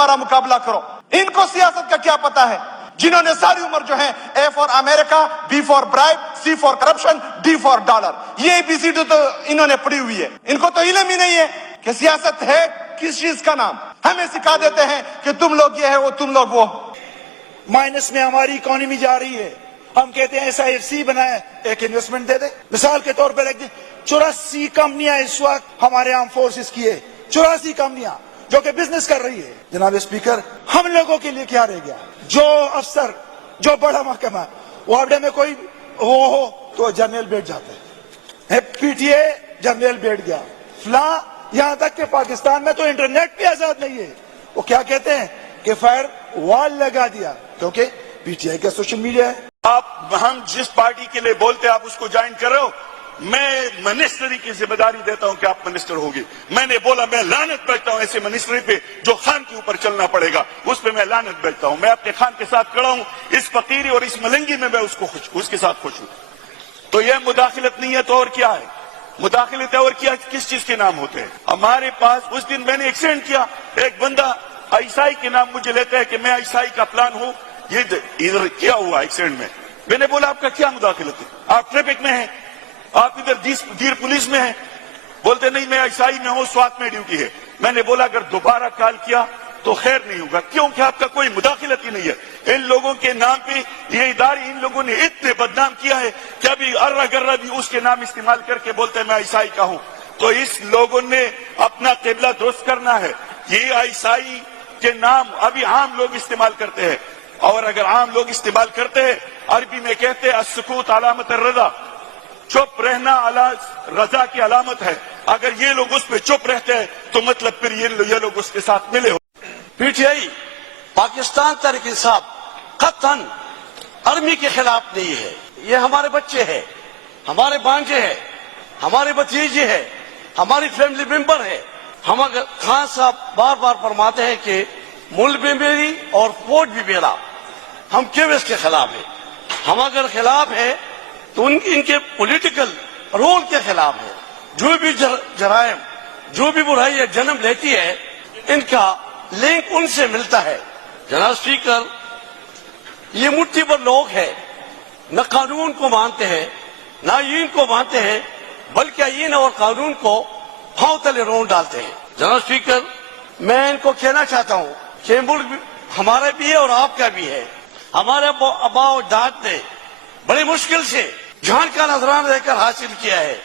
ہمارا مقابلہ کرو. ان کو سیاست کا کیا پتا ہے؟ جنہوں نے ساری عمر جو ہے A for America, B for bribe, C for corruption, D for dollar, یہ ABCD تو انہوں نے پڑھی ہوئی ہے. ان کو تو علم ہی نہیں ہے کہ سیاست ہے کس چیز کا نام. ہمیں سکھا دیتے ہیں کہ تم لوگ یہ ہے وہ تم لوگ وہ. مائنس میں ہماری اکانومی جا رہی ہے. ہم کہتے ہیں SIFC بنائے، ایک انویسٹمنٹ دے دے. مثال کے طور پر 84 کمپنیاں اس وقت ہمارے آرم فورسز کی ہے، 84 کمپنیاں جو کہ بزنس کر رہی ہے. جناب اسپیکر، ہم لوگوں کے لیے کیا رہ گیا؟ جو افسر، جو بڑا محکمہ وارڈے میں کوئی وہ ہو تو جنرل بیٹھ جاتا ہے، PTA جنرل بیٹھ گیا فلاں. یہاں تک کہ پاکستان میں تو انٹرنیٹ بھی آزاد نہیں ہے. وہ کیا کہتے ہیں کہ فائر وال لگا دیا کیونکہ PTI کا سوشل میڈیا ہے. ہم جس پارٹی کے لیے بولتے آپ اس کو جوائن کر رہے ہو. میں منسٹری کی ذمہ داری دیتا ہوں کہ آپ منسٹر ہوگی. میں نے بولا میں لعنت بیٹھتا ہوں ایسے منسٹری پہ جو خان کے اوپر چلنا پڑے گا، اس پہ میں لعنت بیٹھتا ہوں. میں اپنے خان کے ساتھ کھڑا ہوں. اس فقیری اور اس ملنگی میں اس کے ساتھ خوش ہوں. تو یہ مداخلت نہیں ہے تو اور کیا ہے؟ مداخلت اور کیا کس چیز کے نام ہوتے ہیں؟ ہمارے پاس اس دن میں نے ایکسیڈنٹ کیا، ایک بندہ عیسائی کے نام مجھے لیتا ہے کہ میں عیسائی کا پلان ہوں. یہ ادھر کیا ہوا ایکسیڈنٹ میں؟ میں نے بولا آپ کا کیا مداخلت ہے؟ آپ ٹریفک میں ہیں، آپ ادھر دیر پولیس میں ہیں. بولتے نہیں میں عیسائی میں ہوں، سوات میں ڈیوٹی ہے. میں نے بولا اگر دوبارہ کال کیا تو خیر نہیں ہوگا، کیونکہ آپ کا کوئی مداخلت ہی نہیں ہے. ان لوگوں کے نام پہ یہ ادارے ان لوگوں نے اتنے بدنام کیا ہے کہ ابھی ارہ گرہ بھی اس کے نام استعمال کر کے بولتے ہیں میں عیسائی کا ہوں. تو اس لوگوں نے اپنا قبلہ درست کرنا ہے. یہ عیسائی کے نام ابھی عام لوگ استعمال کرتے ہیں، اور اگر عام لوگ استعمال کرتے ہیں، عربی میں کہتے ہیں السکوت علامت الرضا، چپ رہنا رضا کی علامت ہے. اگر یہ لوگ اس پہ چپ رہتے ہیں تو مطلب پھر یہ لوگ اس کے ساتھ ملے ہو. PTI پاکستان تحریک انصاف قطعاً آرمی کے خلاف نہیں ہے. یہ ہمارے بچے ہیں، ہمارے بانجے ہیں، ہمارے بھتیجے ہیں، ہماری فیملی ممبر ہے. ہم اگر خان صاحب بار بار فرماتے ہیں کہ ملک بھی میری اور فوج بھی میرا، ہم کیوں اس کے خلاف ہیں؟ ہم اگر خلاف ہیں تو ان کے پولیٹیکل رول کے خلاف ہے. جو بھی جرائم، جو بھی برائیاں جنم لیتی ہے، ان کا لنک ان سے ملتا ہے. جناب اسپیکر، یہ مٹھی پر لوگ ہیں، نہ قانون کو مانتے ہیں نہ آئین کو مانتے ہیں، بلکہ آئین اور قانون کو پاؤں تلے رون ڈالتے ہیں. جناب اسپیکر، میں ان کو کہنا چاہتا ہوں کہ ملک ہمارا بھی ہے اور آپ کا بھی ہے. ہمارے ابا و اجداد نے بڑی مشکل سے جان کا نذرانہ دے کر حاصل کیا ہے.